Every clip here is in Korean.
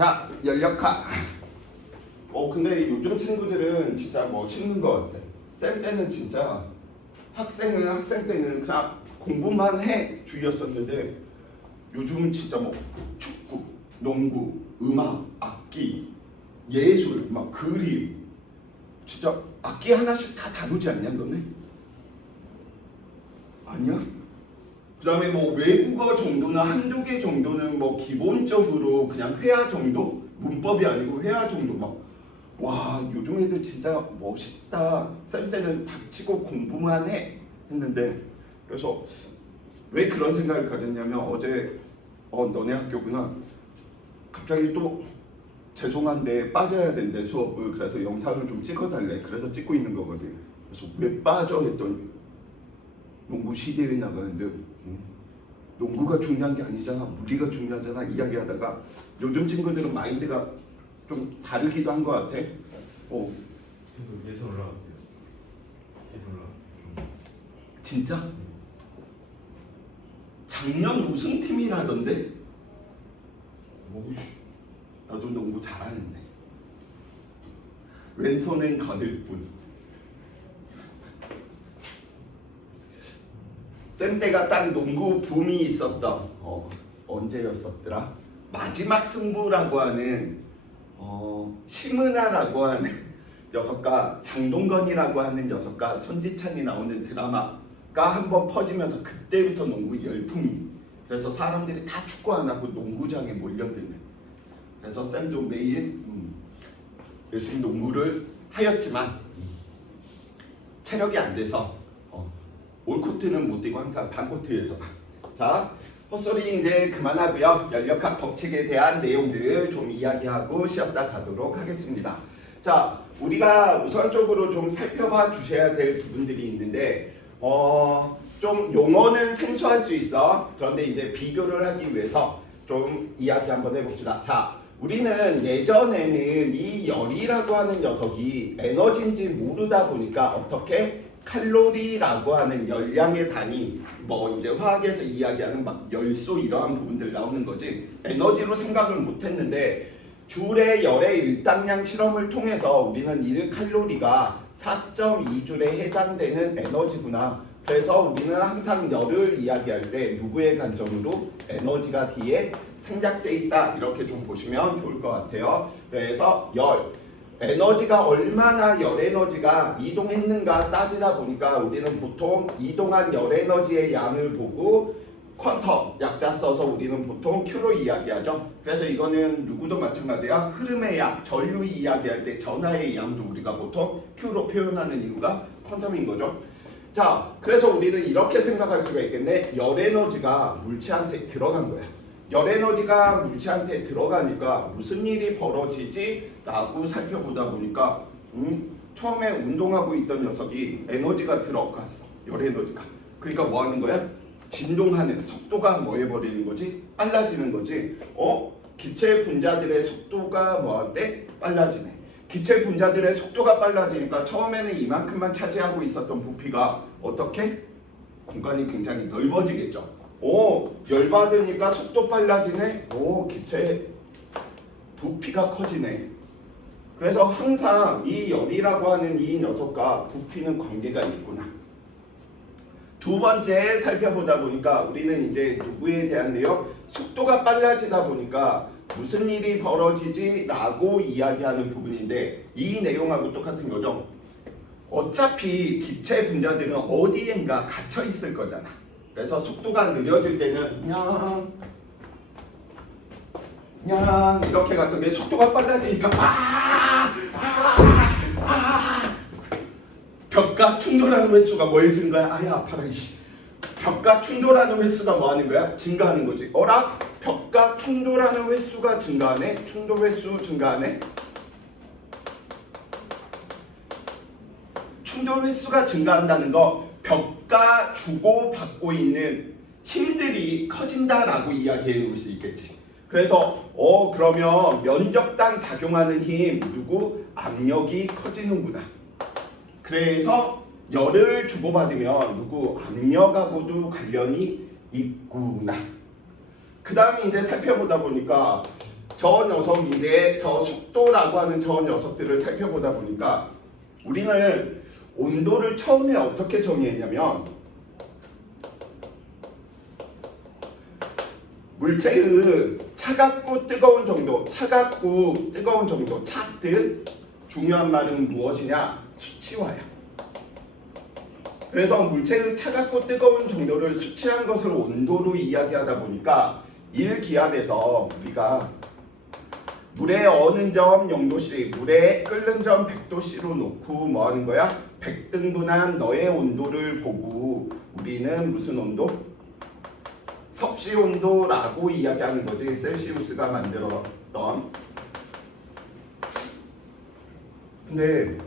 자, 연력학. 근데 요즘 친구들은 진짜 멋있는 것 같아. 쌤 때는 진짜 학생 때는 그냥 공부만 해 주의였었는데 요즘은 진짜 축구, 농구, 음악, 악기, 예술, 막 그림, 진짜 악기 하나씩 다 다루지 않냐 너네? 아니야? 그 다음에 외국어 정도는 한두 개 정도는 기본적으로 그냥 회화 정도? 문법이 아니고 회화 정도 와 요즘 애들 진짜 멋있다. 쌤 때는 닥치고 공부만 해 했는데 그래서 왜 그런 생각을 가졌냐면 어제 너네 학교구나. 갑자기 또 죄송한데 빠져야 된대 수업을. 그래서 영상을 좀 찍어달래. 그래서 찍고 있는 거거든. 그래서 왜 빠져 했더니 농구 시대에 나가는데 농구가 중요한 게 아니잖아. 무리가 중요하잖아. 이야기하다가 요즘 친구들은 마인드가 좀 다르기도 한 것 같아. 예선 올라갔대요. 예선 올라. 진짜? 작년 우승팀이라던데? 나도 농구 잘하는데 왼손은 거들 뿐. 쌤 때가 딱 농구 붐이 있었던 언제였었더라? 마지막 승부라고 하는 심은하라고 하는 녀석과 장동건이라고 하는 녀석과 손지창이 나오는 드라마가 한번 퍼지면서 그때부터 농구 열풍이. 그래서 사람들이 다 축구 안 하고 농구장에 몰려드는. 그래서 쌤도 매일 열심히 농구를 하였지만 체력이 안 돼서 올코트는 못 뛰고 항상 반코트에서. 자, 헛소리 이제 그만하고요. 연력학 법칙에 대한 내용들 좀 이야기하고 쉬었다 가도록 하겠습니다. 자, 우리가 우선적으로 좀 살펴봐 주셔야 될 부분들이 있는데 좀 용어는 생소할 수 있어. 그런데 이제 비교를 하기 위해서 좀 이야기 한번 해봅시다. 자, 우리는 예전에는 이 열이라고 하는 녀석이 에너지인지 모르다 보니까 어떻게 칼로리라고 하는 열량의 단위, 이제 화학에서 이야기하는 열소 이러한 부분들 나오는 거지 에너지로 생각을 못했는데 줄의 열의 일당량 실험을 통해서 우리는 1칼로리가 4.2줄에 해당되는 에너지구나. 그래서 우리는 항상 열을 이야기할 때 누구의 관점으로 에너지가 뒤에 생략되어 있다 이렇게 좀 보시면 좋을 것 같아요. 그래서 에너지가 얼마나 열 에너지가 이동했는가 따지다 보니까 우리는 보통 이동한 열 에너지의 양을 보고 퀀텀 약자 써서 우리는 보통 Q로 이야기하죠. 그래서 이거는 누구도 마찬가지야. 흐름의 양, 전류 이야기할 때 전하의 양도 우리가 보통 Q로 표현하는 이유가 퀀텀인 거죠. 자, 그래서 우리는 이렇게 생각할 수가 있겠네. 열 에너지가 물체한테 들어간 거야. 열 에너지가 물체한테 들어가니까 무슨 일이 벌어지지? 라고 살펴보다 보니까 처음에 운동하고 있던 녀석이 에너지가 들어갔어. 열 에너지가. 그러니까 뭐 하는 거야? 진동하는 속도가 뭐 해버리는 거지? 빨라지는 거지. 기체 분자들의 속도가 뭐한테? 빨라지네. 기체 분자들의 속도가 빨라지니까 처음에는 이만큼만 차지하고 있었던 부피가 어떻게? 공간이 굉장히 넓어지겠죠. 열받으니까 속도 빨라지네. 기체 부피가 커지네. 그래서 항상 이 열이라고 하는 이 녀석과 부피는 관계가 있구나. 두 번째 살펴보다 보니까 우리는 이제 누구에 대한 내용? 속도가 빨라지다 보니까 무슨 일이 벌어지지? 라고 이야기하는 부분인데 이 내용하고 똑같은 거죠. 어차피 기체 분자들은 어디엔가 갇혀 있을 거잖아. 그래서 속도가 느려질 때는 냥 이렇게 갔던 게 속도가 빨라지니까 벽과 충돌하는 횟수가 뭐 해지는 거야? 아야 아파라 이씨. 벽과 충돌하는 횟수가 뭐 하는 거야? 증가하는 거지. 벽과 충돌하는 횟수가 증가하네. 충돌 횟수 증가하네. 충돌 횟수가 증가한다는 거 벽과 주고받고 있는 힘들이 커진다라고 이야기해 놓을 수 있겠지. 그래서 그러면 면적당 작용하는 힘 누구? 압력이 커지는구나. 그래서 열을 주고받으면 누구? 압력하고도 관련이 있구나. 그 다음에 이제 살펴보다 보니까 저 녀석 이제 저 속도라고 하는 저 녀석들을 살펴보다 보니까 우리는 온도를 처음에 어떻게 정의했냐면 물체의 차갑고 뜨거운 정도, 차갑고 뜨거운 정도, 차뜻 중요한 말은 무엇이냐? 수치화야. 그래서 물체의 차갑고 뜨거운 정도를 수치한 것을 온도로 이야기하다 보니까 1기압에서 우리가 물에 어는 점 0도씨, 물에 끓는 점 100도씨로 놓고 뭐 하는 거야? 100등분한 너의 온도를 보고 우리는 무슨 온도? 섭씨 온도라고 이야기하는 거지. 셀시우스가 만들었던. 근데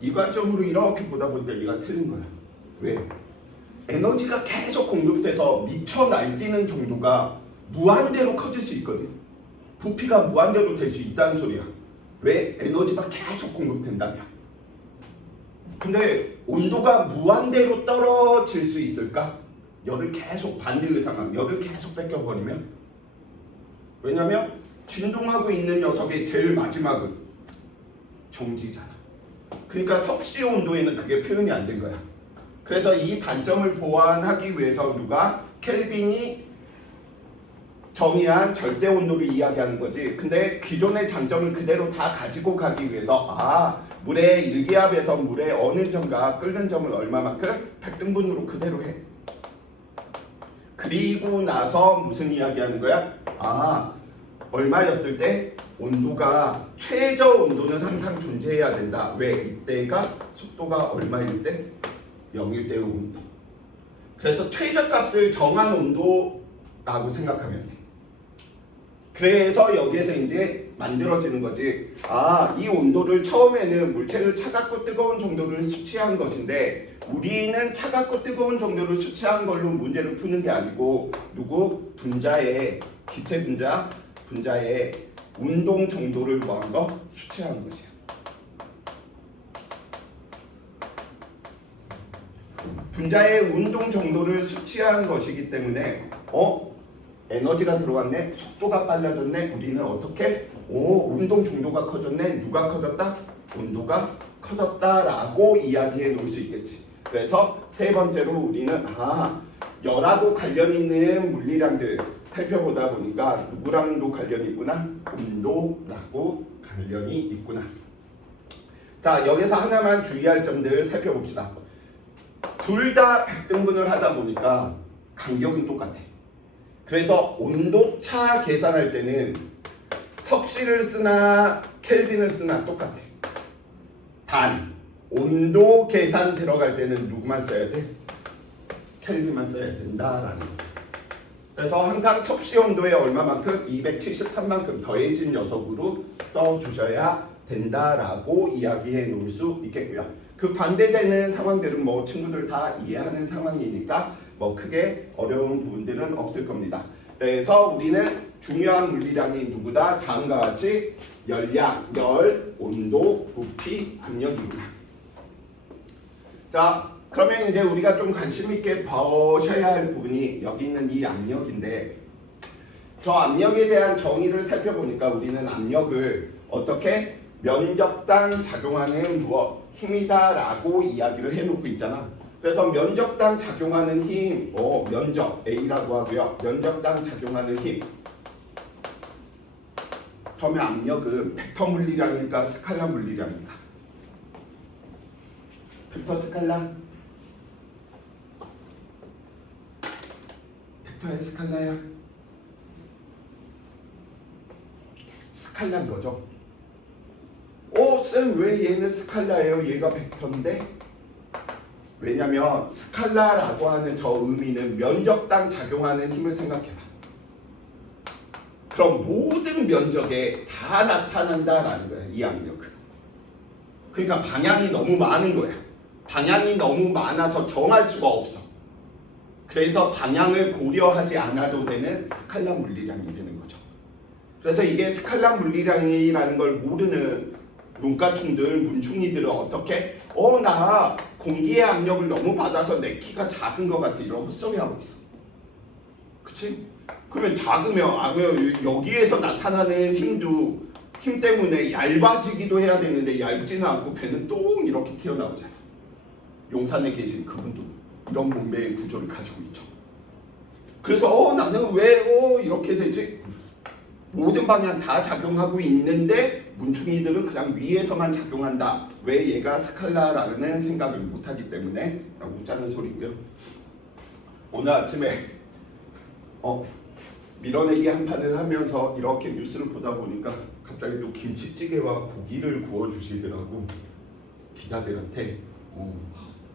이 관점으로 이렇게 보다 보니까 얘가 틀린 거야. 왜? 에너지가 계속 공급돼서 미쳐 날뛰는 정도가 무한대로 커질 수 있거든. 부피가 무한대로 될 수 있다는 소리야. 왜? 에너지가 계속 공급된다며. 근데 온도가 무한대로 떨어질 수 있을까? 열을 계속 반대의 상황, 열을 계속 뺏겨버리면. 왜냐면 진동하고 있는 녀석의 제일 마지막은 정지잖아. 그러니까 섭씨 온도에는 그게 표현이 안 된 거야. 그래서 이 단점을 보완하기 위해서 누가 켈빈이 정의한 절대 온도를 이야기하는 거지. 근데 기존의 장점을 그대로 다 가지고 가기 위해서 물의 1기압에서 물의 어는 점과 끓는 점은 얼마만큼? 100등분으로 그대로 해. 그리고 나서 무슨 이야기하는 거야? 얼마였을 때? 온도가 최저 온도는 항상 존재해야 된다. 왜? 이때가 속도가 얼마일 때? 0일 때의 온도. 그래서 최저값을 정한 온도라고 생각하면 돼. 그래서 여기에서 이제 만들어지는 거지. 이 온도를 처음에는 물체의 차갑고 뜨거운 정도를 수치한 것인데 우리는 차갑고 뜨거운 정도를 수치한 걸로 문제를 푸는 게 아니고 분자의 기체 분자의 운동 정도를 뭐한 거? 수치한 것이야. 분자의 운동 정도를 수치한 것이기 때문에 에너지가 들어왔네, 속도가 빨라졌네. 우리는 어떻게? 운동 정도가 커졌네. 누가 커졌다? 온도가 커졌다라고 이야기해 놓을 수 있겠지. 그래서 세 번째로 우리는 열하고 관련 있는 물리량들 살펴보다 보니까 누구랑도 관련이 있구나? 온도라고 관련이 있구나. 자, 여기서 하나만 주의할 점들 살펴봅시다. 둘 다 100등분을 하다 보니까 간격은 똑같아. 그래서 온도차 계산할 때는 섭씨를 쓰나 켈빈을 쓰나 똑같아. 단 온도 계산 들어갈 때는 누구만 써야 돼? 켈빈만 써야 된다라는 거. 그래서 항상 섭씨 온도에 얼마만큼? 273만큼 더해진 녀석으로 써주셔야 된다라고 이야기해 놓을 수 있겠고요. 그 반대되는 상황들은 뭐 친구들 다 이해하는 상황이니까 뭐 크게 어려운 부분들은 없을 겁니다. 그래서 우리는 중요한 물리량이 누구다? 다음과 같이 열량, 열, 온도, 부피, 압력이구나. 자, 그러면 이제 우리가 좀 관심 있게 보셔야 할 부분이 여기 있는 이 압력인데, 저 압력에 대한 정의를 살펴보니까 우리는 압력을 어떻게 면적당 작용하는 무엇 힘이다라고 이야기를 해놓고 있잖아. 그래서 면적당 작용하는 힘, 면적 A라고 하고요. 면적당 작용하는 힘. 그러면 압력은 벡터 물리량일까 스칼라 물리량일까? 벡터 스칼라? 벡터야 스칼라야? 스칼라인 거죠. 쌤 왜 얘는 스칼라예요? 얘가 벡터인데? 왜냐면 스칼라라고 하는 저 의미는 면적당 작용하는 힘을 생각해봐. 그럼 모든 면적에 다 나타난다라는 거야, 이 압력은. 그러니까 방향이 너무 많은 거야. 방향이 너무 많아서 정할 수가 없어. 그래서 방향을 고려하지 않아도 되는 스칼라 물리량이 되는 거죠. 그래서 이게 스칼라 물리량이라는 걸 모르는 문과충들, 문충이들은 어떻게? 나 공기의 압력을 너무 받아서 내 키가 작은 것 같아. 이런 헛소리 하고 있어. 그치? 그러면 작으면 여기에서 나타나는 힘 때문에 얇아지기도 해야 되는데 얇지는 않고 배는 똥 이렇게 튀어나오잖아요. 용산에 계신 그분도 이런 몸매의 구조를 가지고 있죠. 그래서 나는 왜 이렇게 되지? 모든 방향 다 작용하고 있는데 문충이들은 그냥 위에서만 작용한다. 왜 얘가 스칼라라는 생각을 못하기 때문에 라고 짜는 소리고요. 오늘 아침에 밀어내기 한 판을 하면서 이렇게 뉴스를 보다 보니까 갑자기 또 김치찌개와 고기를 구워주시더라고. 기자들한테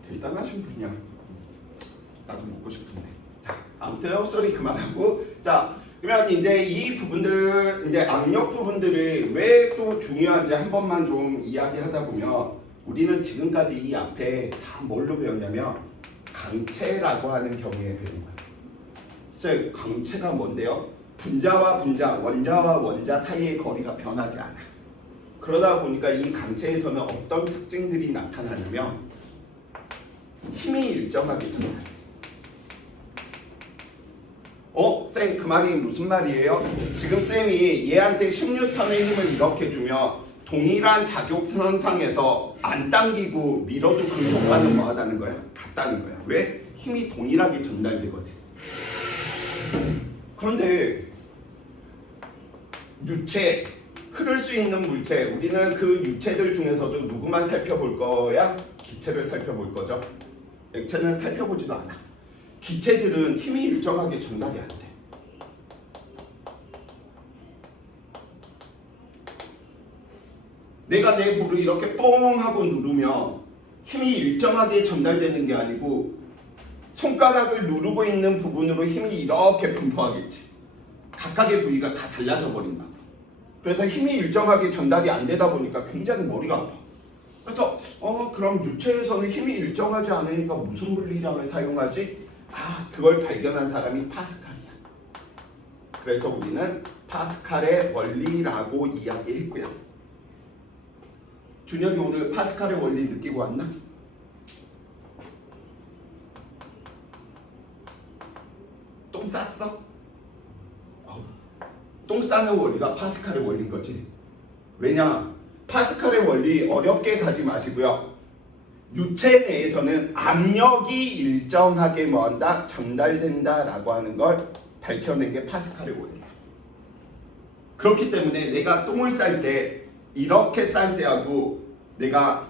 대단하신 분이야. 나도 먹고 싶은데. 자, 아무튼 헛소리 그만하고, 자, 그러면 이제 이 부분들, 이제 악력 부분들이 왜 또 중요한지 한 번만 좀 이야기하다 보면, 우리는 지금까지 이 앞에 다 뭘로 배웠냐면 강체라고 하는 경우에 배운 거야. 쌤, 강체가 뭔데요? 분자와 분자, 원자와 원자 사이의 거리가 변하지 않아. 그러다 보니까 이 강체에서는 어떤 특징들이 나타나냐면 힘이 일정하게 전달해. 쌤, 그 말이 무슨 말이에요? 지금 쌤이 얘한테 10N의 힘을 이렇게 주면 동일한 작용선상에서 안 당기고 밀어도 그 효과는 뭐 하다는 거야? 같다는 거야. 왜? 힘이 동일하게 전달되거든. 그런데 유체, 흐를 수 있는 물체, 우리는 그 유체들 중에서도 누구만 살펴볼 거야? 기체를 살펴볼 거죠. 액체는 살펴보지도 않아. 기체들은 힘이 일정하게 전달이 안 돼. 내가 내 볼을 이렇게 뻥 하고 누르면 힘이 일정하게 전달되는 게 아니고 손가락을 누르고 있는 부분으로 힘이 이렇게 분포하겠지. 각각의 부위가 다 달라져 버린다고. 그래서 힘이 일정하게 전달이 안 되다 보니까 굉장히 머리가 아파. 그래서 그럼 유체에서는 힘이 일정하지 않으니까 무슨 물리량을 사용하지? 그걸 발견한 사람이 파스칼이야. 그래서 우리는 파스칼의 원리라고 이야기했고요. 준혁이 오늘 파스칼의 원리 느끼고 왔나? 똥 쌌어? 똥 싸는 원리가 파스칼의 원리인 거지. 왜냐? 파스칼의 원리 어렵게 가지 마시고요. 유체 내에서는 압력이 일정하게 뭐한다? 전달된다라고 하는 걸 밝혀낸 게 파스칼의 원리야. 그렇기 때문에 내가 똥을 쌀 때 이렇게 쌀 때하고 내가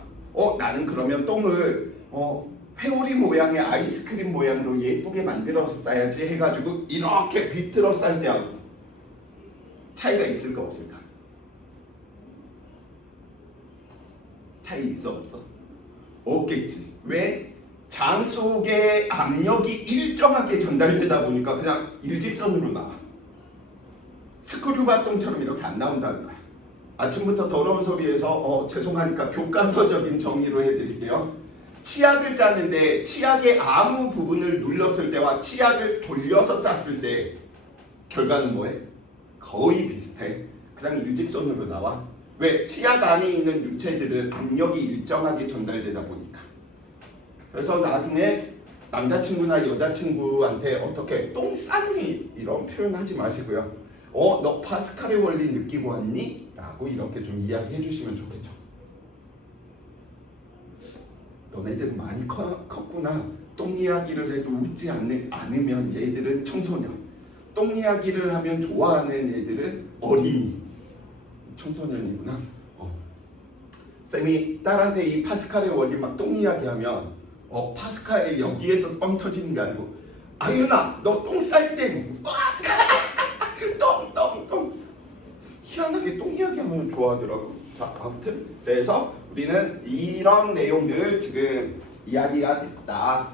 나는 그러면 똥을 회오리 모양의 아이스크림 모양으로 예쁘게 만들어서 싸야지 해가지고 이렇게 비틀어 쌀 때하고 차이가 있을까 없을까? 차이 있어 없어? 없겠지. 왜? 장 속의 압력이 일정하게 전달되다 보니까 그냥 일직선으로 나와. 스크류바똥처럼 이렇게 안 나온다는 거야. 아침부터 더러운 소리에서 죄송하니까 교과서적인 정의로 해드릴게요. 치약을 짜는데 치약의 아무 부분을 눌렀을 때와 치약을 돌려서 짰을 때 결과는 뭐해? 거의 비슷해. 그냥 일직선으로 나와. 왜? 치약 안에 있는 유체들은 압력이 일정하게 전달되다 보니까. 그래서 나중에 남자친구나 여자친구한테 어떻게 똥 쌌니? 이런 표현 하지 마시고요. 너 파스칼의 원리 느끼고 왔니? 라고 이렇게 좀 이야기해 주시면 좋겠죠. 너네들 많이 컸구나. 똥 이야기를 해도 웃지 않으면 얘들은 청소년. 똥 이야기를 하면 좋아하는 얘들은 어린이. 청소년이구나. 쌤이 딸한테 이 파스칼의 원리 막 똥 이야기하면 파스칼의 여기에서 뻥 터지는 게 아니고 아윤아 너 똥 쌀 때 똥 희한하게 똥 이야기하면 좋아하더라고. 자, 아무튼 그래서 우리는 이런 내용들 지금 이야기가 됐다.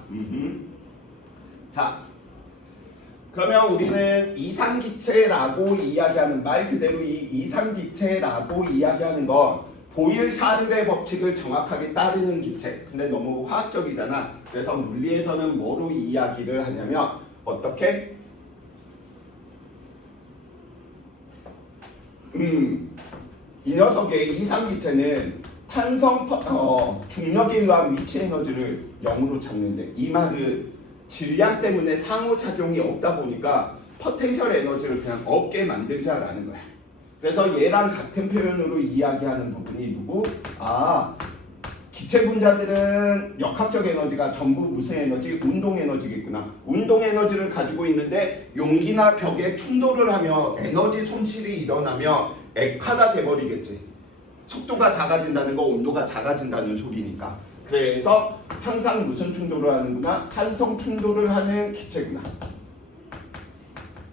자, 그러면 우리는 이상기체라고 이야기하는 말 그대로 이 이상기체라고 이야기하는 건 보일-샤를의 법칙을 정확하게 따르는 기체. 근데 너무 화학적이잖아. 그래서 물리에서는 뭐로 이야기를 하냐면 어떻게? 이 녀석의 이상기체는 탄성 중력에 의한 위치 에너지를 0으로 잡는데 이 말은 질량 때문에 상호작용이 없다 보니까 포텐셜 에너지를 그냥 없게 만들자라는 거야. 그래서 얘랑 같은 표현으로 이야기하는 부분이 누구? 기체 분자들은 역학적 에너지가 전부 무슨 에너지? 운동 에너지겠구나. 운동 에너지를 가지고 있는데 용기나 벽에 충돌을 하며 에너지 손실이 일어나며 액화가 돼버리겠지. 속도가 작아진다는 거 온도가 작아진다는 소리니까. 그래서 항상 무슨 충돌을 하는구나? 탄성 충돌을 하는 기체구나.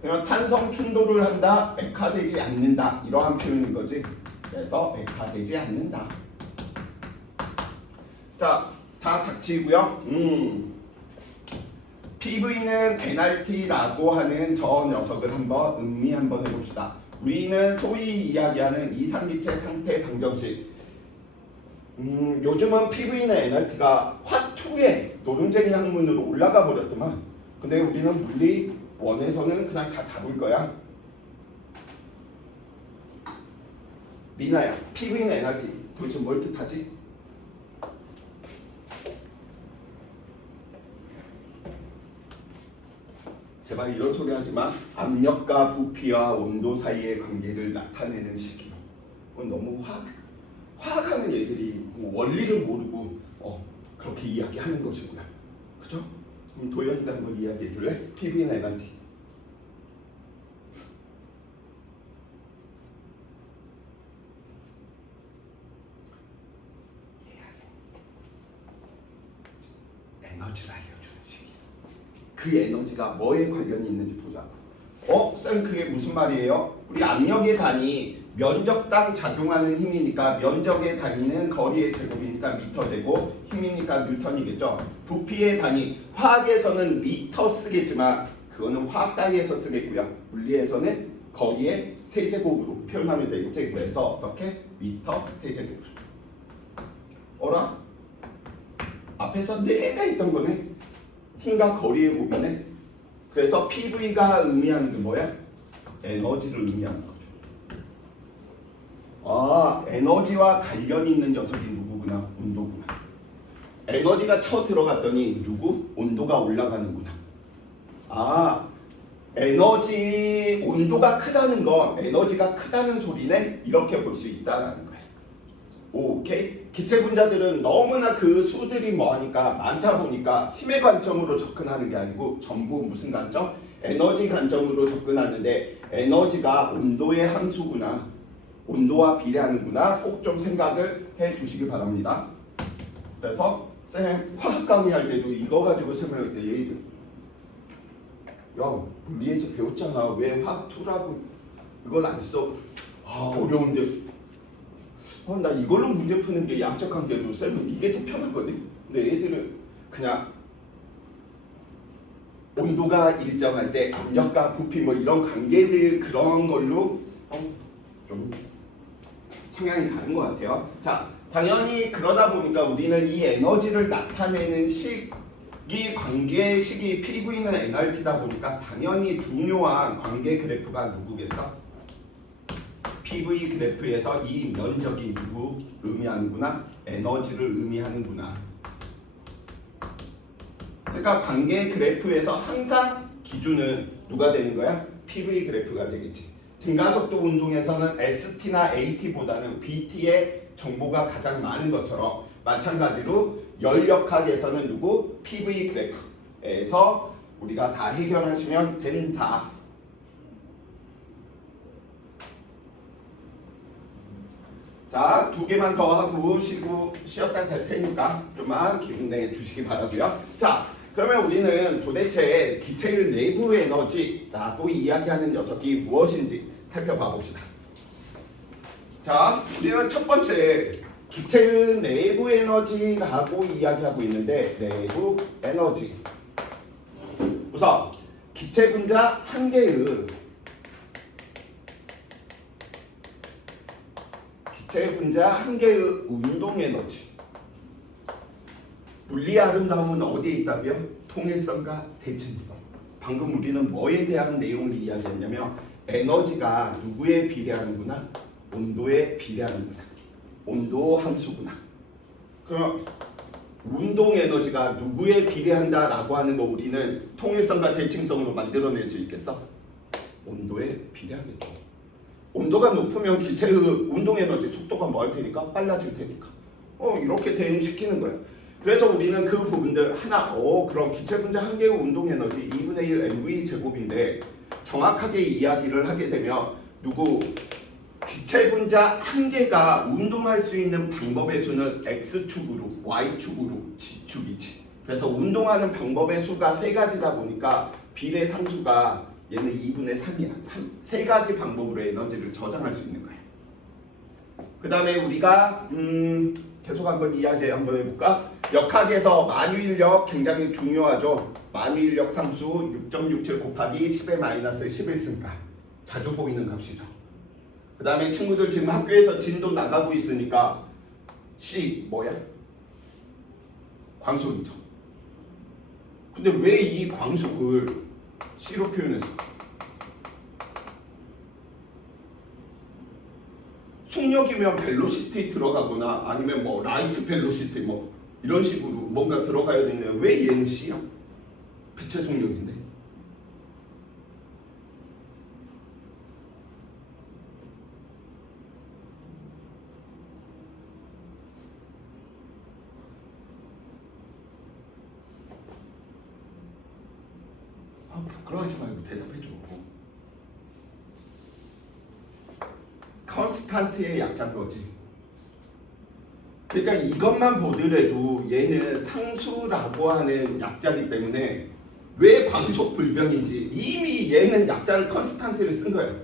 그러면 탄성 충돌을 한다, 액화되지 않는다 이러한 표현인 거지. 그래서 액화되지 않는다. 자, 다 닥치고요. PV는 NRT라고 하는 저 녀석을 한번 음미 한번 해봅시다. 우리는 소위 이야기하는 이상기체 상태 방정식. 요즘은 PV는 NRT가 화투의 노름쟁이 학문으로 올라가 버렸더만. 근데 우리는 물리 원에서는 그냥 다 다룰 거야. 리나야, PV는 NRT 도대체 뭘 뜻하지? 제발 이런 소리 하지마. 압력과 부피와 온도 사이의 관계를 나타내는 식이요. 그건 너무 화학하는 애들이 원리를 모르고 그렇게 이야기하는 것이고요. 그죠? 그럼 도현이가 한번 이야기해 줄래? PV나 NRT. 에너지를 알려주는 식이야. 그 에너지가 뭐에 관련이 있는지 보자. 쌤 그게 무슨 말이에요? 우리 압력의 단위 면적당 작용하는 힘이니까 면적의 단위는 거리의 제곱이니까 미터 제곱, 힘이니까 뉴턴이겠죠. 부피의 단위 화학에서는 리터 쓰겠지만 그거는 화학 단위에서 쓰겠고요. 물리에서는 거리의 세제곱으로 표현하면 되겠지. 그래서 어떻게? 미터 세제곱. 어라? 앞에서 내가 있던 거네. 힘과 거리의 곱이네. 그래서 PV가 의미하는 게 뭐야? 에너지를 의미하는 거죠. 에너지와 관련이 있는 녀석이 누구구나? 온도구나. 에너지가 쳐 들어갔더니 누구? 온도가 올라가는구나. 에너지 온도가 크다는 건 에너지가 크다는 소리네. 이렇게 볼 수 있다라는 거야. 오케이? 기체 분자들은 너무나 그 수들이 뭐하니까 많다 보니까 힘의 관점으로 접근하는 게 아니고 전부 무슨 관점? 에너지 관점으로 접근하는데 에너지가 온도의 함수구나. 온도와 비례하는구나. 꼭 좀 생각을 해 주시기 바랍니다. 그래서 쌤 화학 강의할 때도 이거 가지고 설명할 때 얘들 야 물리에서 배웠잖아. 왜 화학 2라고 이걸 안 써? 어려운데. 나 이걸로 문제 푸는 게 양적 관계로 쌤은 이게 더 편하거든. 근데 애들은 그냥 온도가 일정할 때 압력과 부피 뭐 이런 관계들 그런 걸로 좀 성향이 다른 것 같아요. 자, 당연히 그러다 보니까 우리는 이 에너지를 나타내는 식이 관계식이 PV는 NRT다 보니까 당연히 중요한 관계 그래프가 누구겠어? PV 그래프에서 이 면적이 누구 의미하는구나? 에너지를 의미하는구나. 그러니까 관계 그래프에서 항상 기준은 누가 되는 거야? PV 그래프가 되겠지. 등가속도 운동에서는 ST나 AT보다는 BT의 정보가 가장 많은 것처럼 마찬가지로 열역학에서는 누구? PV 그래프에서 우리가 다 해결하시면 된다. 자, 2개만 더 하고 쉬었다 갈 테니까 좀만 기분 내 주시기 바라고요. 자, 그러면 우리는 도대체 기체의 내부 에너지라고 이야기하는 녀석이 무엇인지 살펴봐 봅시다. 자, 우리는 첫 번째 기체의 내부 에너지라고 이야기하고 있는데 내부 에너지. 우선 기체 분자 한 개의 기체 분자 한 개의 운동 에너지. 물리의 아름다움은 어디에 있다며? 통일성과 대칭성. 방금 우리는 뭐에 대한 내용을 이야기했냐면 에너지가 누구에 비례하는구나? 온도에 비례하는구나. 온도 함수구나. 그럼 운동 에너지가 누구에 비례한다라고 하는 거 우리는 통일성과 대칭성으로 만들어낼 수 있겠어? 온도에 비례하겠죠. 온도가 높으면 기체의 운동 에너지 속도가 뭐 할 테니까 빨라질 테니까 이렇게 대응시키는 거예요. 그래서 우리는 그 부분들 하나 그럼 기체 분자 한 개의 운동 에너지 2분의 1 mv 제곱인데 정확하게 이야기를 하게 되면 기체 분자 한 개가 운동할 수 있는 방법의 수는 x축으로 y축으로 g축이지. 그래서 운동하는 방법의 수가 세 가지다 보니까 비례 상수가 얘는 2분의 3이야. 세 가지 방법으로 에너지를 저장할 수 있는 거예요. 그 다음에 우리가 계속 한번 이야기 한번 해볼까? 역학에서 만유인력 굉장히 중요하죠. 만유인력 상수 6.67 곱하기 10의 마이너스 11승가 자주 보이는 값이죠. 그 다음에 친구들 지금 학교에서 진도 나가고 있으니까 C 뭐야? 광속이죠. 근데 왜 이 광속을 C로 표현했을까? 속력이면 벨로시티 들어가거나 아니면 뭐 라이트 벨로시티 뭐 이런 식으로 뭔가 들어가야 되는데 왜 얘는 C야? 빛의 속력인데. 부끄러워하지 말고 대답해줘. 컨스탄트의 약자인 거지. 그러니까 이것만 보더라도 얘는 상수라고 하는 약자이기 때문에 왜 광속 불변이지? 이미 얘는 약자를 컨스탄트를 쓴 거예요.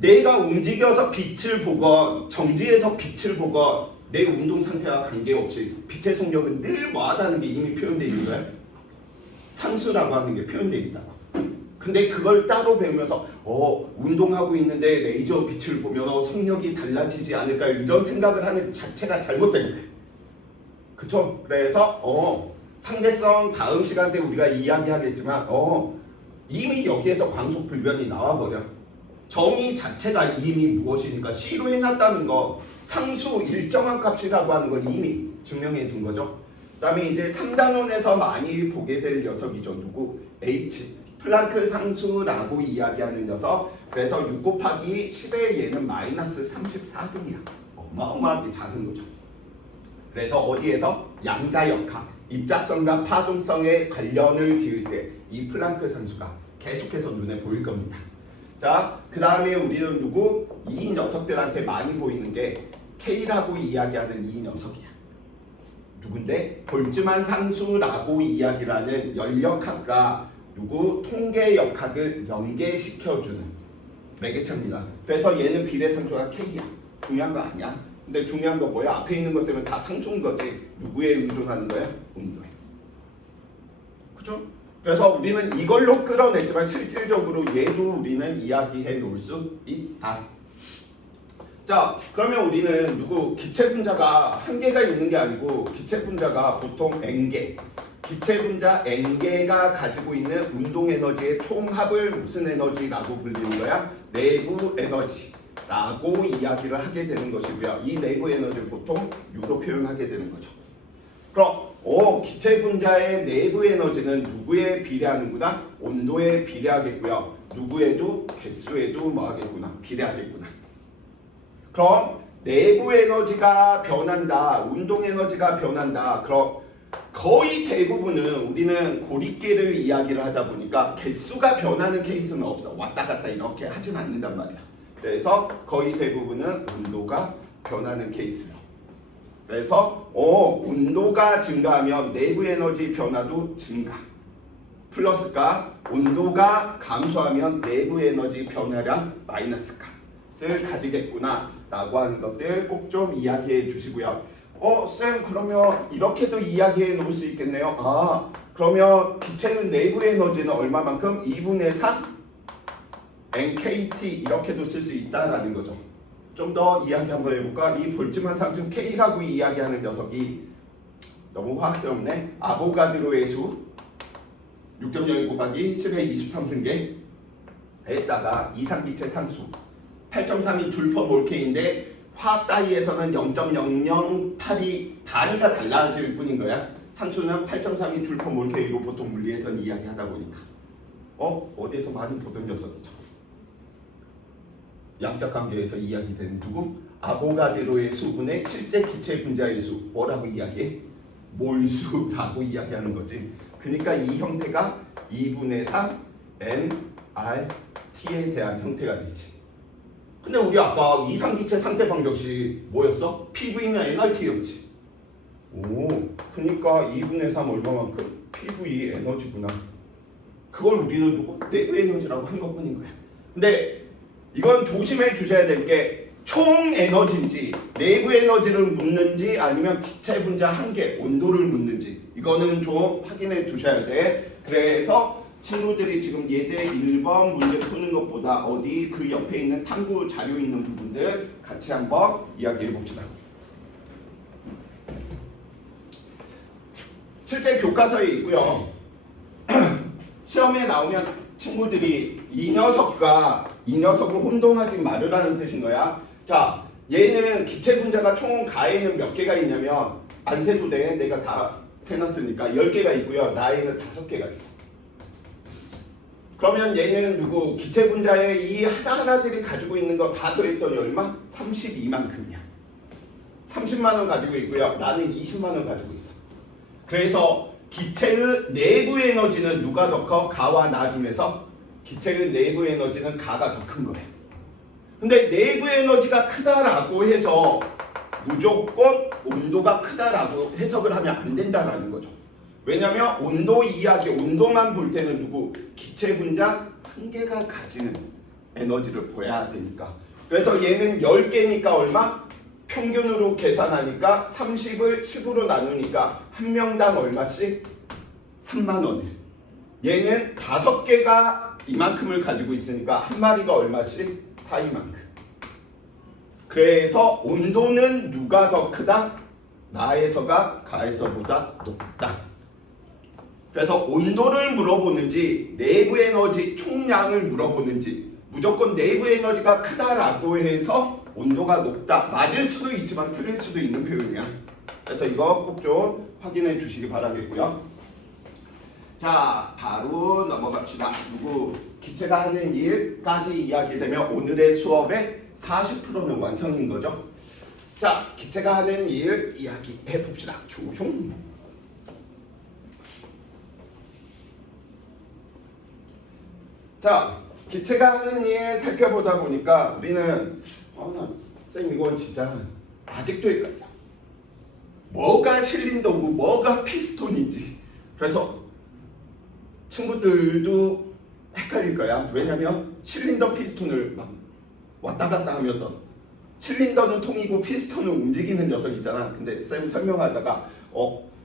내가 움직여서 빛을 보건 정지해서 빛을 보건 내 운동 상태와 관계없이 빛의 속력은 늘 뭐하다는 게 이미 표현되어 있는 거예요. 상수라고 하는 게 표현되어 있다고. 근데 그걸 따로 배우면서 운동하고 있는데 레이저 빛을 보면 속력이 달라지지 않을까요? 이런 생각을 하는 자체가 잘못된 거예요. 그쵸? 그래서 상대성 다음 시간 때 우리가 이야기하겠지만 이미 여기에서 광속 불변이 나와버려. 정의 자체가 이미 무엇이니까 C로 해놨다는 거 상수 일정한 값이라고 하는 걸 이미 증명해 둔 거죠. 그 다음에 이제 3단원에서 많이 보게 될 녀석이죠. H 플랑크 상수라고 이야기하는 녀석. 그래서 6 곱하기 10의 얘는 마이너스 34승이야. 어마어마하게 작은 거죠. 그래서 어디에서 양자역학, 입자성과 파동성의 관련을 지을 때 이 플랑크 상수가 계속해서 눈에 보일 겁니다. 자, 그 다음에 우리는 이 녀석들한테 많이 보이는 게 K라고 이야기하는 이 녀석이야. 누군데? 볼츠만 상수라고 이야기를 하는 연력학과 통계역학을 연계시켜주는 매개체입니다. 그래서 얘는 비례상수가 K야. 중요한 거 아니야. 근데 중요한 거 뭐야? 앞에 있는 것들은 다 상수인 거지. 누구에 의존하는 거야? 온도에. 그죠? 그래서 우리는 이걸로 끌어냈지만 실질적으로 얘도 우리는 이야기해 놓을 수 있다. 자, 그러면 우리는 기체 분자가 한 개가 있는 게 아니고 기체 분자가 보통 N개, 기체 분자 N개가 가지고 있는 운동 에너지의 총합을 무슨 에너지라고 불리는 거야? 내부 에너지라고 이야기를 하게 되는 것이고요. 이 내부 에너지를 보통 U로 표현하게 되는 거죠. 그럼 기체 분자의 내부 에너지는 누구에 비례하는구나? 온도에 비례하겠고요. 누구에도 개수에도 뭐하겠구나? 비례하겠구나. 그럼 내부 에너지가 변한다. 운동 에너지가 변한다. 그럼 거의 대부분은 우리는 고립계를 이야기를 하다 보니까 개수가 변하는 케이스는 없어. 왔다 갔다 이렇게 하진 않는단 말이야. 그래서 거의 대부분은 온도가 변하는 케이스요. 그래서 온도가 증가하면 내부 에너지 변화도 증가. 플러스가 온도가 감소하면 내부 에너지 변화량 마이너스가를 가지겠구나 라고 하는 것들 꼭 좀 이야기해 주시고요. 쌤 그러면 이렇게도 이야기해 놓을 수 있겠네요. 그러면 기체의 내부 에너지는 얼마만큼? 2분의 3 NKT 이렇게도 쓸 수 있다라는 거죠. 좀 더 이야기 한번 해볼까? 이 볼츠만 상수 K라고 이야기하는 녀석이 너무 화학스럽네. 아보가드로의 수 6.01 곱하기 10의 23승계 에다가 이상기체 상수 8.32 줄/몰케인데 화학 따위에서는 0.008이 단위가 달라질 뿐인 거야. 상수는 8.32 줄/몰케이로 보통 물리에서는 이야기하다 보니까. 어디에서 많이 보던 녀석이죠. 양적 관계에서 이야기된 누구? 아보가드로의 수분의 실제 기체 분자의 수 뭐라고 이야기해? 몰수라고 이야기하는 거지. 그러니까 이 형태가 2분의 3 nRT에 대한 형태가 되지. 근데 우리 아까 이상기체 상태 방정식 뭐였어? PV는 nRT였지. 오, 그러니까 2분의 3 얼마만큼? PV 에너지구나. 그걸 우리는 누구? 내부 에너지라고 한 것뿐인 거야. 근데 이건 조심해 주셔야 될 게 총 에너지인지 내부 에너지를 묻는지 아니면 기체 분자 한계 온도를 묻는지 이거는 좀 확인해 두셔야 돼. 그래서 친구들이 지금 예제 1번 문제 푸는 것보다 어디 그 옆에 있는 탐구 자료 있는 부분들 같이 한번 이야기해 봅시다. 실제 교과서에 있고요. 시험에 나오면 친구들이 이 녀석을 혼동하지 말으라는 뜻인 거야. 자, 얘는 기체 분자가 총 가에는 몇 개가 있냐면 안 세도 돼. 내가 다 세놨으니까 10개가 있고요. 나에는 5개가 있어. 그러면 얘는 누구? 기체 분자의 이 하나하나들이 가지고 있는 거 다 더했더니 얼마? 32만큼이야. 30만 원 가지고 있고요. 나는 20만 원 가지고 있어. 그래서 기체의 내부 에너지는 누가 더 커? 가와 나 중에서 기체의 내부 에너지는 가가 더 큰 거예요. 근데 내부 에너지가 크다라고 해서 무조건 온도가 크다라고 해석을 하면 안 된다라는 거죠. 왜냐면 온도 이야기, 온도만 볼 때는 누구? 기체 분자 한 개가 가지는 에너지를 보여야 되니까. 그래서 얘는 10개니까 얼마? 평균으로 계산하니까 30을 10으로 나누니까 한 명당 얼마씩? 3만 원을. 얘는 5개가 이만큼을 가지고 있으니까 한 마리가 얼마씩? 4이만큼. 그래서 온도는 누가 더 크다? 나에서가 가에서보다 높다. 그래서 온도를 물어보는지 내부 에너지 총량을 물어보는지 무조건 내부 에너지가 크다라고 해서 온도가 높다. 맞을 수도 있지만 틀릴 수도 있는 표현이야. 그래서 이거 꼭 좀 확인해 주시기 바라겠고요. 자, 바로 넘어갑시다. 누구? 기체가 하는 일까지 이야기되면 오늘의 수업의 40%는 완성인 거죠. 자, 기체가 하는 일 이야기해 봅시다. 슝슝. 자, 기체가 하는 일 살펴보다 보니까 우리는 쌤 이건 진짜 아직도 헷갈려. 뭐가 실린더고 뭐가 피스톤인지. 그래서 친구들도 헷갈릴 거야. 왜냐면 실린더 피스톤을 막 왔다 갔다 하면서 실린더는 통이고 피스톤은 움직이는 녀석이잖아. 근데 쌤 설명하다가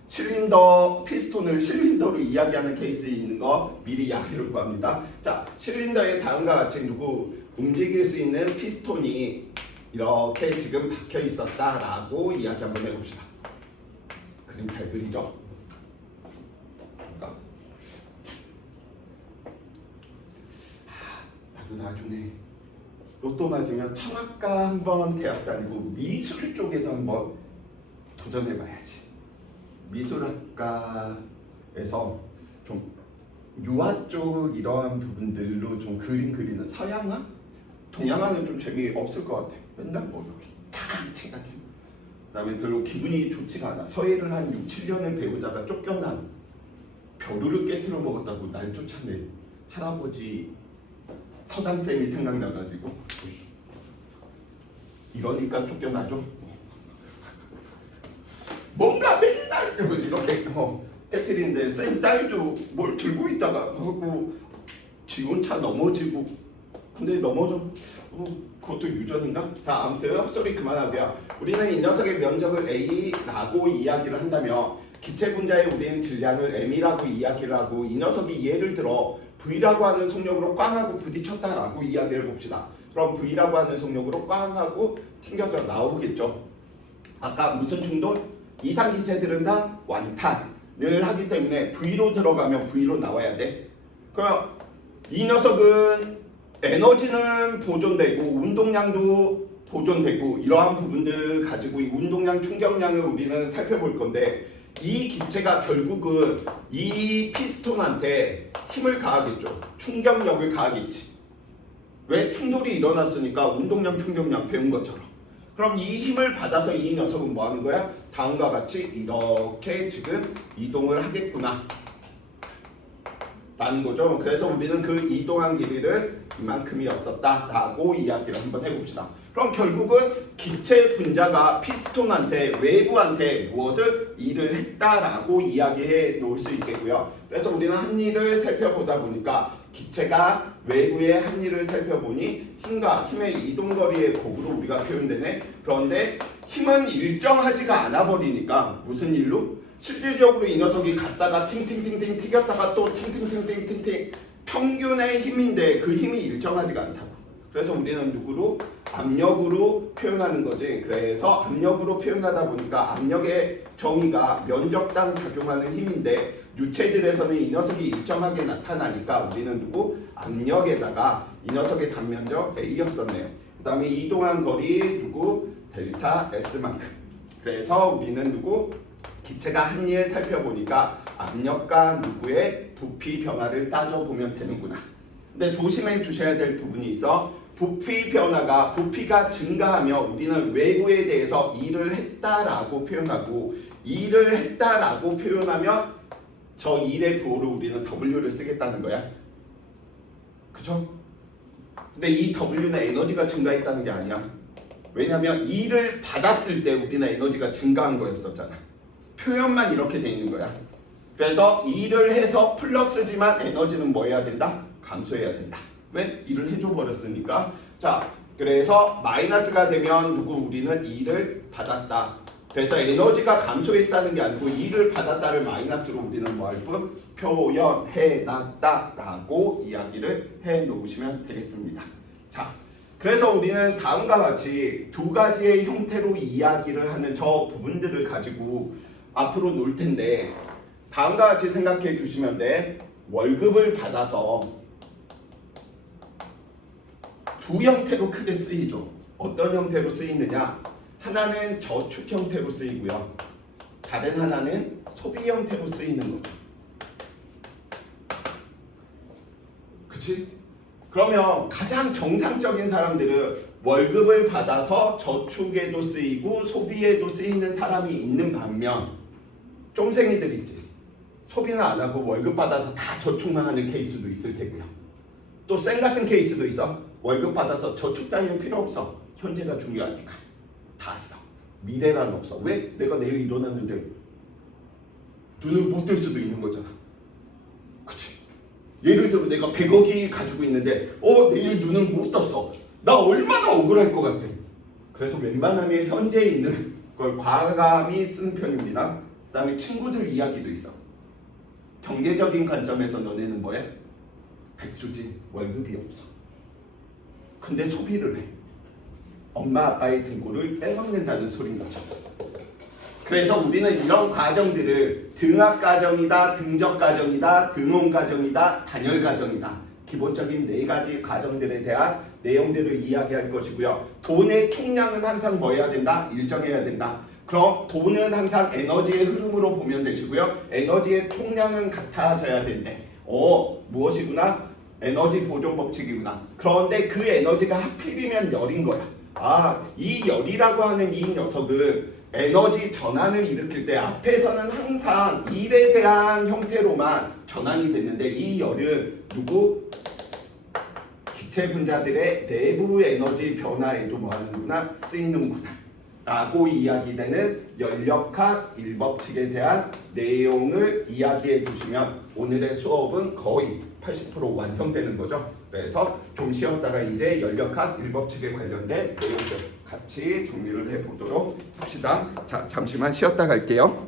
실린더 피스톤을 실린더로 이야기하는 케이스에 있는 거 미리 야기를 구합니다. 자, 실린더에 다음과 같이 누구 움직일 수 있는 피스톤이 이렇게 지금 박혀 있었다라고 이야기 한번 해봅시다. 그림 잘 그리죠? 나도 나중에 로또 맞으면 철학과 한번 대학 다니고 미술 쪽에도 한번 도전해봐야지. 미술학과에서 좀 유화 쪽 이러한 부분들로 좀 그림 그리는 서양화? 동양화는 좀 재미없을 것 같아. 맨날 뭐 이렇게 탁 책같은. 그다음에 별로 기분이 좋지가 않아. 서예를 한 6, 7년을 배우다가 쫓겨난 벼루를 깨트려 먹었다고 날 쫓아낸 할아버지 서당쌤이 생각나가지고 이러니까 쫓겨나죠. 뭔가 맨날 이렇게 깨트리는데 쌤 딸도 뭘 들고 있다가 하고 지온차 넘어지고 근데 넘어져 그것도 유전인가? 자, 아무튼 헛소리 그만하고요. 우리는 이 녀석의 면적을 A라고 이야기를 한다면 기체 분자의 우리는 질량을 M이라고 이야기를 하고 이 녀석이 예를 들어 V라고 하는 속력으로 꽝하고 부딪혔다라고 이야기를 봅시다. 그럼 V라고 하는 속력으로 꽝하고 튕겨져 나오겠죠. 아까 무슨 충돌? 이상기체들은 다 완탄을 하기 때문에 V로 들어가면 V로 나와야 돼. 그럼 이 녀석은 에너지는 보존되고 운동량도 보존되고 이러한 부분들 가지고 이 운동량 충격량을 우리는 살펴볼 건데 이 기체가 결국은 이 피스톤한테 힘을 가하겠죠. 충격력을 가하겠지. 왜? 충돌이 일어났으니까 운동량, 충격량 배운 것처럼. 그럼 이 힘을 받아서 이 녀석은 뭐 하는 거야? 다음과 같이 이렇게 지금 이동을 하겠구나 라는 거죠. 그래서 우리는 그 이동한 길이를 이만큼이었었다 라고 이야기를 한번 해봅시다. 그럼 결국은 기체 분자가 피스톤한테 외부한테 무엇을 일을 했다라고 이야기해 놓을 수 있겠고요. 그래서 우리는 한 일을 살펴보다 보니까 기체가 외부의 한 일을 살펴보니 힘과 힘의 이동거리의 곱으로 우리가 표현되네. 그런데 힘은 일정하지가 않아 버리니까 무슨 일로? 실질적으로 이 녀석이 갔다가 팅팅팅팅 튀겼다가 또 팅팅팅팅팅팅 평균의 힘인데 그 힘이 일정하지가 않다고. 그래서 우리는 누구로? 압력으로 표현하는 거지. 그래서 압력으로 표현하다 보니까 압력의 정의가 면적당 작용하는 힘인데 유체들에서는 이 녀석이 일정하게 나타나니까 우리는 누구? 압력에다가 이 녀석의 단면적 A였었네요. 그 다음에 이동한 거리 누구? 델타 S만큼. 그래서 우리는 누구? 기체가 한 일 살펴보니까 압력과 누구의 부피 변화를 따져보면 되는구나. 근데 조심해 주셔야 될 부분이 있어. 부피 변화가 부피가 증가하면 우리는 외부에 대해서 일을 했다라고 표현하고 일을 했다라고 표현하면 저 일의 부호를 우리는 W를 쓰겠다는 거야. 그죠? 근데 이 W는 에너지가 증가했다는 게 아니야. 왜냐면 일을 받았을 때 우리는 에너지가 증가한 거였었잖아. 표현만 이렇게 돼 있는 거야. 그래서 일을 해서 플러스지만 에너지는 뭐 해야 된다? 감소해야 된다. 왜? 일을 해줘 버렸으니까. 자, 그래서 마이너스가 되면 누구? 우리는 일을 받았다. 그래서 에너지가 감소했다는 게 아니고 일을 받았다를 마이너스로 우리는 뭐 할 뿐? 표현해놨다라고 이야기를 해 놓으시면 되겠습니다. 자, 그래서 우리는 다음과 같이 두 가지의 형태로 이야기를 하는 저 부분들을 가지고 앞으로 놀 텐데 다음과 같이 생각해 주시면 돼. 월급을 받아서 두 형태로 크게 쓰이죠. 어떤 형태로 쓰이느냐? 하나는 저축 형태로 쓰이고요. 다른 하나는 소비 형태로 쓰이는 거죠. 그치? 그러면 가장 정상적인 사람들은 월급을 받아서 저축에도 쓰이고 소비에도 쓰이는 사람이 있는 반면 쫌생이들 있지. 소비는 안 하고 월급 받아서 다 저축만 하는 케이스도 있을 테고요. 또 쌩 같은 케이스도 있어. 월급 받아서 저축 따위는 필요 없어. 현재가 중요하니까. 다 써. 미래란 없어. 왜? 내가 내일 일어났는데 눈을 못 뜰 수도 있는 거잖아. 그치? 예를 들어 내가 100억이 가지고 있는데 내일 눈은 못 떴어. 나 얼마나 억울할 것 같아. 그래서 웬만하면 현재에 있는 걸 과감히 쓰는 편입니다. 그 다음에 친구들 이야기도 있어. 경제적인 관점에서 너네는 뭐해? 백수지. 월급이 없어. 근데 소비를 해. 엄마 아빠의 등골을 빼먹는다는 소린 거죠. 그래서 우리는 이런 과정들을 등합과정이다, 등적과정이다, 등혼과정이다, 단열과정이다. 기본적인 네 가지 과정들에 대한 내용들을 이야기할 것이고요. 돈의 총량은 항상 뭐 해야 된다? 일정해야 된다. 그럼 돈은 항상 에너지의 흐름으로 보면 되시고요. 에너지의 총량은 같아져야 된대. 무엇이구나? 에너지 보존 법칙이구나. 그런데 그 에너지가 하필이면 열인 거야. 이 열이라고 하는 이 녀석은 에너지 전환을 일으킬 때 앞에서는 항상 일에 대한 형태로만 전환이 됐는데 이 열은 누구? 기체 분자들의 내부 에너지 변화에도 뭐 하는구나? 쓰이는구나. 라고 이야기되는 열역학 1법칙에 대한 내용을 이야기해 주시면 오늘의 수업은 거의 80% 완성되는 거죠. 그래서 좀 쉬었다가 이제 열역학 1법칙에 관련된 내용들 같이 정리를 해보도록 합시다. 자, 잠시만 쉬었다 갈게요.